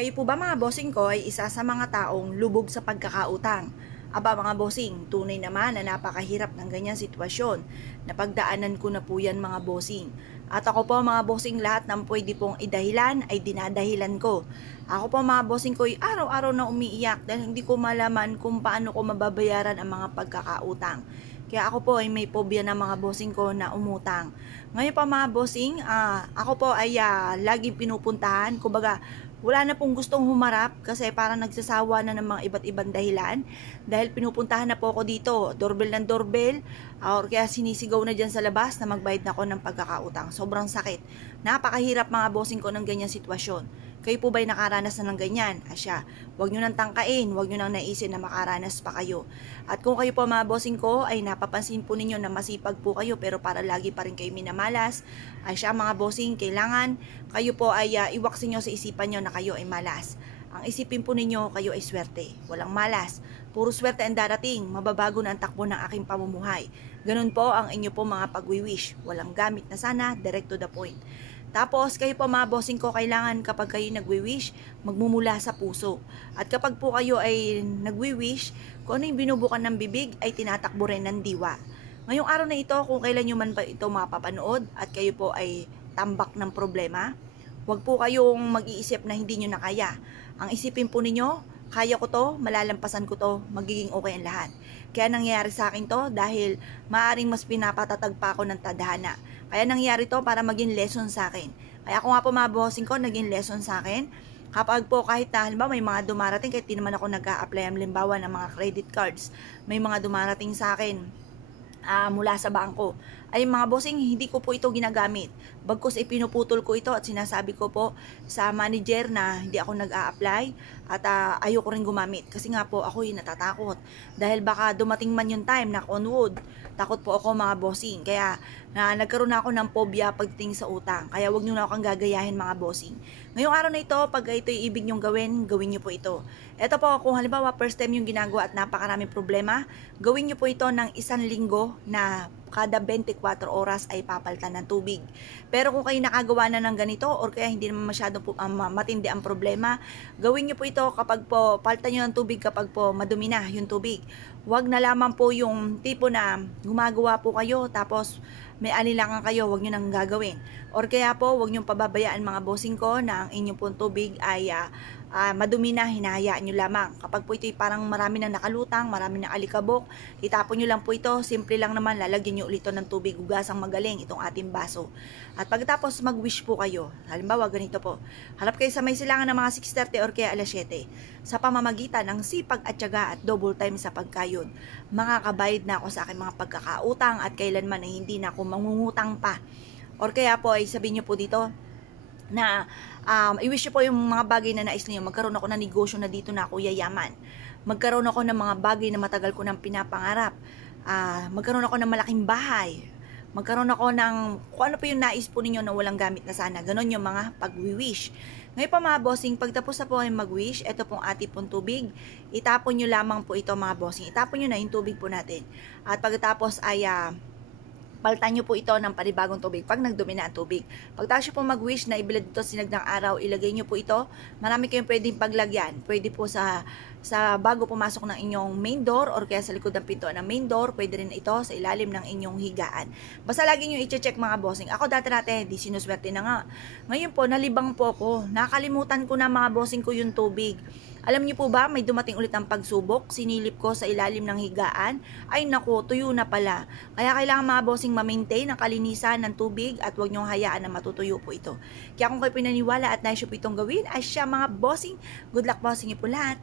Kayo po ba mga bossing ko ay isa sa mga taong lubog sa pagkakautang? Aba mga bossing, tunay naman na napakahirap ng ganyang sitwasyon. Napagdaanan ko na po yan mga bossing. At ako po mga bossing, lahat ng pwede pong idahilan ay dinadahilan ko. Ako po mga bossing ko ay araw-araw na umiiyak dahil hindi ko malaman kung paano ko mababayaran ang mga pagkakautang. Kaya ako po ay may phobia ng mga bossing ko na umutang. Ngayon pa mga bossing, ako po ay laging pinupuntahan. Kumbaga, wala na pong gustong humarap kasi parang nagsasawa na ng mga iba't ibang dahilan. Dahil pinupuntahan na po ako dito, doorbell ng doorbell, or kaya sinisigaw na dyan sa labas na magbayad na ako ng pagkakautang. Sobrang sakit. Napakahirap mga bossing ko ng ganyang sitwasyon. Kayo po ba'y nakaranas na ng ganyan? Asya, huwag nyo nang tangkain, huwag nyo nang naisin na makaranas pa kayo. At kung kayo po mga bossing ko ay napapansin po ninyo na masipag po kayo pero para lagi pa rin kayo minamalas, asya mga bossing, kailangan kayo po ay iwaksin nyo sa isipan nyo na kayo ay malas. Ang isipin po ninyo, kayo ay swerte, walang malas. Puro swerte ang darating, mababago na ang takbo ng aking pamumuhay. Ganun po ang inyo po mga pag-wish, walang gamit na sana, direct to the point. Tapos, kayo po mga bossing ko, kailangan kapag kayo nagwi-wish, magmumula sa puso. At kapag po kayo ay nagwi-wish, kung ano yung binubukan ng bibig, ay tinatakbo rin ng diwa. Ngayong araw na ito, kung kailan nyo man pa ito mapapanood, at kayo po ay tambak ng problema, huwag po kayong mag-iisip na hindi nyo na kaya. Ang isipin po ninyo, kaya ko to, malalampasan ko to, magiging okay ang lahat. Kaya nangyayari sa akin to dahil maaaring mas pinapatatag pa ako ng tadhana. Kaya nangyayari to para maging lesson sa akin. Kaya ako nga po mga bossing ko, naging lesson sa akin. Kapag po kahit na halimbawa may mga dumarating, kahit di naman ako nag-a-apply halimbawa ng mga credit cards, may mga dumarating sa akin mula sa bangko, ay mga bossing, hindi ko po ito ginagamit. Bagkus ipinuputol ko ito at sinasabi ko po sa manager na hindi ako nag-a-apply at ayoko rin gumamit. Kasi nga po ako yung natatakot. Dahil baka dumating man yung time, knock on wood, takot po ako mga bossing. Kaya nagkaroon na ako ng phobia pagdating sa utang. Kaya wag nyo na akong gagayahin mga bossing. Ngayong araw na ito, pag ito yung ibig nyong gawin, gawin nyo po ito. Ito po, kung halimbawa first time yung ginagawa at napakaraming problema, gawin nyo po ito ng 1 linggo na kada 24 oras ay papalitan ng tubig. Pero kung kayo nakagawa na ng ganito or kaya hindi naman masyadong matindi ang problema, gawin nyo po ito kapag po palitan nyo ng tubig kapag po madumi na yung tubig. Huwag na lamang po yung tipo na gumagawa po kayo tapos may alilangan kayo, huwag nyo nang gagawin. Or kaya po, huwag nyo pababayaan mga bossing ko na ang inyong pong tubig ay madumi na, hinahayaan nyo lamang. Kapag po ito parang marami na nakalutang, marami na alikabok, itapon nyo lang po ito, simple lang naman, lalagyan nyo ulit ng tubig, hugasang magaling itong ating baso. At pagkatapos mag-wish po kayo, halimbawa ganito po, halap kayo sa may silangan ng mga 6:30 or kaya alas 7, sa pamamagitan ng sipag at tiyaga at double time sa pagkayod, makakabayad na ako sa aking mga pagkakautang at kailanman ay hindi na ako mangungutang pa. Or kaya po ay sabihin nyo po dito, na i-wish nyo po yung mga bagay na nais niyo. Magkaroon ako ng negosyo na dito na ako yayaman. Magkaroon ako ng mga bagay na matagal ko nang pinapangarap. Magkaroon ako ng malaking bahay. Magkaroon ako ng kung ano po yung nais po ninyo na walang gamit na sana. Ganon yung mga pag-wish. Ngayon pa mga bossing, pagtapos na po ay mag-wish, ito pong ating pong tubig. Itapon nyo lamang po ito mga bossing. Itapon nyo na yung tubig po natin. At pagkatapos ay palitan nyo po ito ng panibagong tubig pag nagdumi na ang tubig. Pagkatapos nyo po mag-wish na ibilad ito sinag ng araw, ilagay nyo po ito. Marami kayong pwedeng paglagyan. Pwede po sa bago pumasok ng inyong main door or kaya sa likod ng pintuan ng main door. Pwede rin ito sa ilalim ng inyong higaan. Basta lagi nyo i-check mga bossing. Ako dati di sinuswerte na nga. Ngayon po, nalibang po ako. Nakalimutan ko na mga bossing ko yung tubig. Alam niyo po ba, may dumating ulit ang pagsubok, sinilip ko sa ilalim ng higaan, ay naku, tuyo na pala. Kaya kailangan mga bossing ma-maintain ang kalinisan ng tubig at huwag niyong hayaan na matutuyo po ito. Kaya kung kayo pinaniwala at nais po itong gawin, ay siya mga bossing, good luck bossing niyo po lahat.